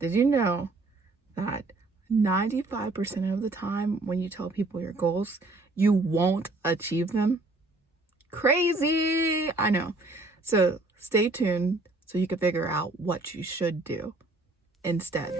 Did you know that 95% of the time when you tell people your goals, you won't achieve them? Crazy! I know. So stay tuned so you can figure out what you should do instead.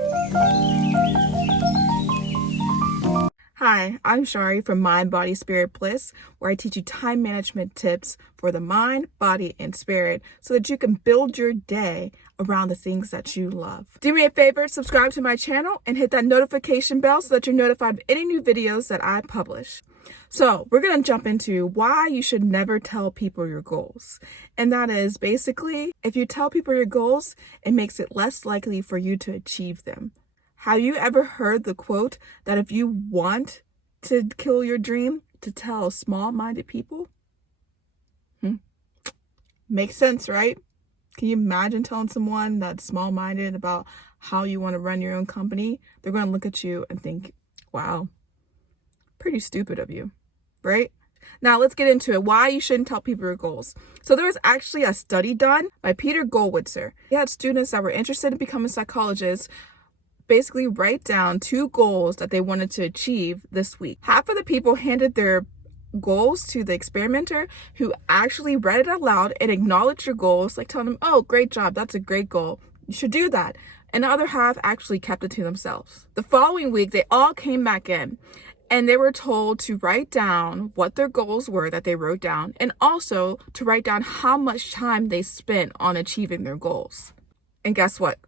Hi, I'm Shari from Mind Body Spirit Bliss, where I teach you time management tips for the mind, body, and spirit so that you can build your day around the things that you love. Do me a favor, subscribe to my channel and hit that notification bell so that you're notified of any new videos that I publish. So we're going to jump into why you should never tell people your goals. And that is basically, if you tell people your goals, it makes it less likely for you to achieve them. Have you ever heard the quote that if you want to kill your dream, to tell small-minded people? Makes sense, right? Can you imagine telling someone that's small-minded about how you want to run your own company? They're going to look at you and think, wow, pretty stupid of you, right? Now let's get into it. Why you shouldn't tell people your goals. So there was actually a study done by Peter Goldwitzer. He had students that were interested in becoming psychologists basically write down 2 goals that they wanted to achieve this week. Half of the people handed their goals to the experimenter, who actually read it out loud and acknowledged your goals, like telling them, oh, great job, that's a great goal, you should do that. And the other half actually kept it to themselves. The following week, they all came back in and they were told to write down what their goals were that they wrote down, and also to write down how much time they spent on achieving their goals. And guess what?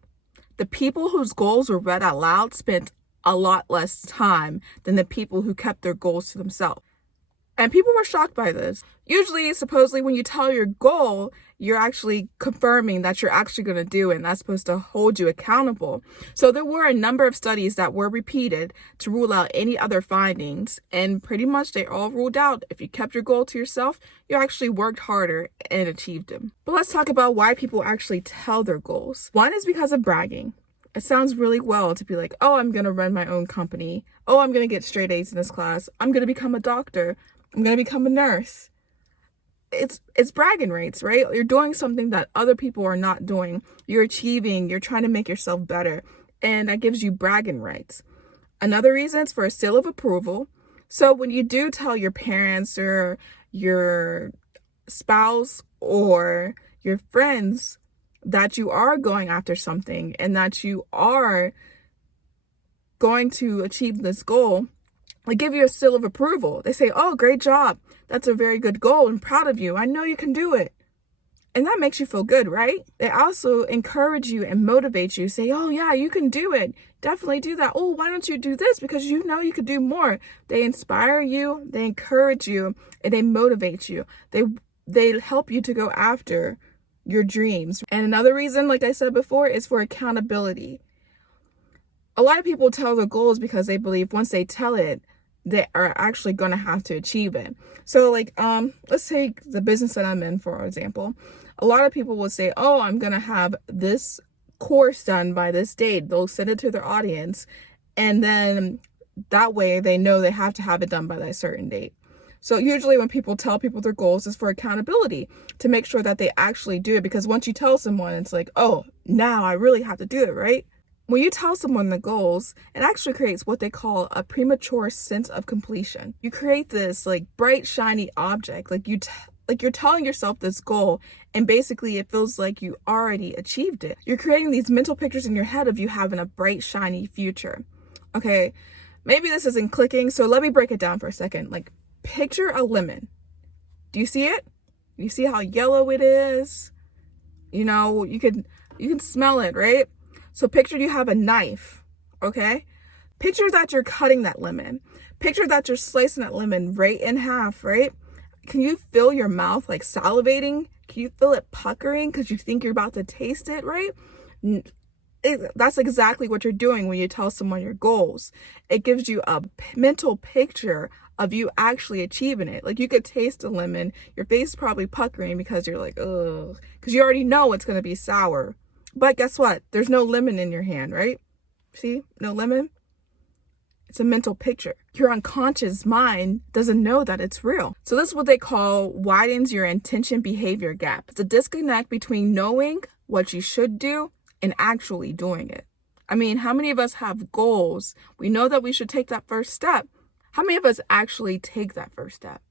The people whose goals were read out loud spent a lot less time than the people who kept their goals to themselves. And people were shocked by this. Usually, supposedly, when you tell your goal, you're actually confirming that you're actually going to do it, and that's supposed to hold you accountable. So there were a number of studies that were repeated to rule out any other findings, and pretty much they all ruled out if you kept your goal to yourself, you actually worked harder and achieved them. But let's talk about why people actually tell their goals. One is because of bragging. It sounds really well to be like, oh, I'm going to run my own company. Oh, I'm going to get straight A's in this class. I'm going to become a doctor. I'm going to become a nurse. It's bragging rights, right? You're doing something that other people are not doing. You're achieving, you're trying to make yourself better. And that gives you bragging rights. Another reason is for a seal of approval. So when you do tell your parents or your spouse or your friends that you are going after something and that you are going to achieve this goal, they give you a seal of approval. They say, oh, great job. That's a very good goal. I'm proud of you. I know you can do it. And that makes you feel good, right? They also encourage you and motivate you. Say, oh, yeah, you can do it. Definitely do that. Oh, why don't you do this? Because you know you could do more. They inspire you. They encourage you. And they motivate you. They help you to go after your dreams. And another reason, like I said before, is for accountability. A lot of people tell their goals because they believe once they tell it, they are actually going to have to achieve it. So like, let's take the business that I'm in, for example. A lot of people will say, oh, I'm going to have this course done by this date. They'll send it to their audience. And then that way they know they have to have it done by that certain date. So usually when people tell people their goals, it's for accountability, to make sure that they actually do it. Because once you tell someone, it's like, oh, now I really have to do it, right? When you tell someone the goals, it actually creates what they call a premature sense of completion. You create this like bright, shiny object, like you're telling yourself this goal, and basically it feels like you already achieved it. You're creating these mental pictures in your head of you having a bright, shiny future. Okay, maybe this isn't clicking, so let me break it down for a second. Like, picture a lemon. Do you see it? You see how yellow it is? You know, you can smell it, right? So picture you have a knife, okay? Picture that you're cutting that lemon. Picture that you're slicing that lemon right in half, right? Can you feel your mouth like salivating? Can you feel it puckering because you think you're about to taste it, right? That's exactly what you're doing when you tell someone your goals. It gives you a mental picture of you actually achieving it. Like, you could taste a lemon, your face is probably puckering because you're like, ugh, because you already know it's going to be sour. But guess what? There's no lemon in your hand, right? See, no lemon. It's a mental picture. Your unconscious mind doesn't know that it's real. So this is what they call widens your intention behavior gap. It's a disconnect between knowing what you should do and actually doing it. I mean, how many of us have goals? We know that we should take that first step. How many of us actually take that first step?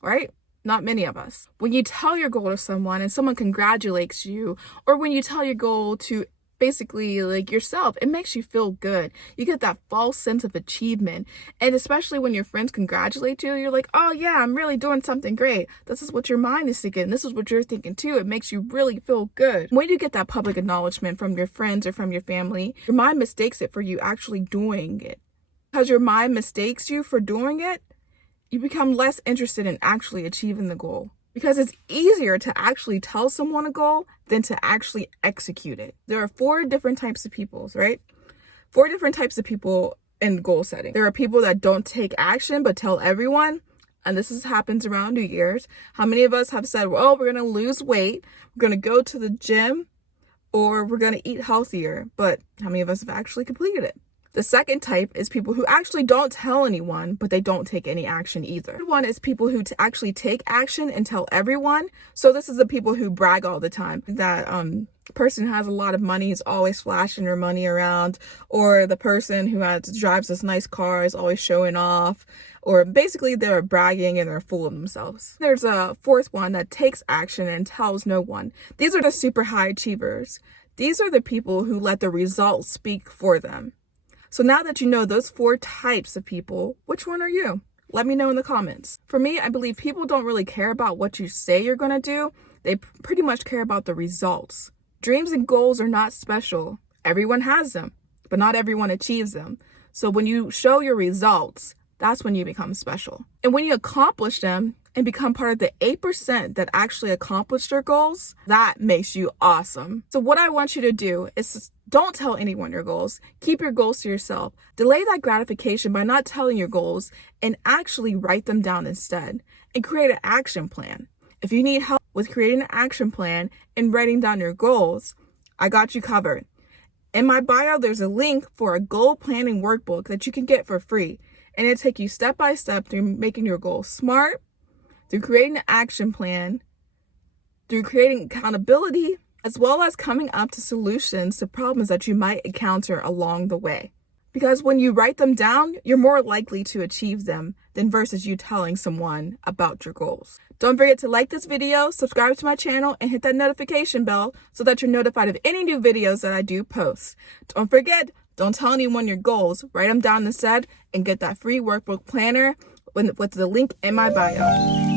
Right? Not many of us. When you tell your goal to someone and someone congratulates you, or when you tell your goal to basically like yourself, it makes you feel good. You get that false sense of achievement. And especially when your friends congratulate you, you're like, oh yeah, I'm really doing something great. This is what your mind is thinking. This is what you're thinking too. It makes you really feel good. When you get that public acknowledgement from your friends or from your family, your mind mistakes it for you actually doing it. Because your mind mistakes you for doing it, you become less interested in actually achieving the goal. Because it's easier to actually tell someone a goal than to actually execute it. There are 4 different types of people, right? 4 different types of people in goal setting. There are people that don't take action but tell everyone, and this happens around New Year's. How many of us have said, well, we're going to lose weight, we're going to go to the gym, or we're going to eat healthier, but how many of us have actually completed it? The second type is people who actually don't tell anyone, but they don't take any action either. The third one is people who actually take action and tell everyone. So this is the people who brag all the time. That person who has a lot of money is always flashing their money around, or the person who drives this nice car is always showing off, or basically they're bragging and they're full of themselves. There's a fourth one that takes action and tells no one. These are the super high achievers. These are the people who let the results speak for them. So now that you know those 4 types of people, which one are you? Let me know in the comments. For me, I believe people don't really care about what you say you're going to do. They pretty much care about the results. Dreams and goals are not special. Everyone has them, but not everyone achieves them. So when you show your results, that's when you become special. And when you accomplish them and become part of the 8% that actually accomplished their goals, that makes you awesome. So what I want you to do is don't tell anyone your goals. Keep your goals to yourself. Delay that gratification by not telling your goals and actually write them down instead and create an action plan. If you need help with creating an action plan and writing down your goals, I got you covered. In my bio, there's a link for a goal planning workbook that you can get for free. And it'll take you step by step through making your goals smart, through creating an action plan, through creating accountability, as well as coming up to solutions to problems that you might encounter along the way. Because when you write them down, you're more likely to achieve them than versus you telling someone about your goals. Don't forget to like this video, subscribe to my channel, and hit that notification bell so that you're notified of any new videos that I do post. Don't forget, don't tell anyone your goals. Write them down instead and get that free workbook planner with the link in my bio.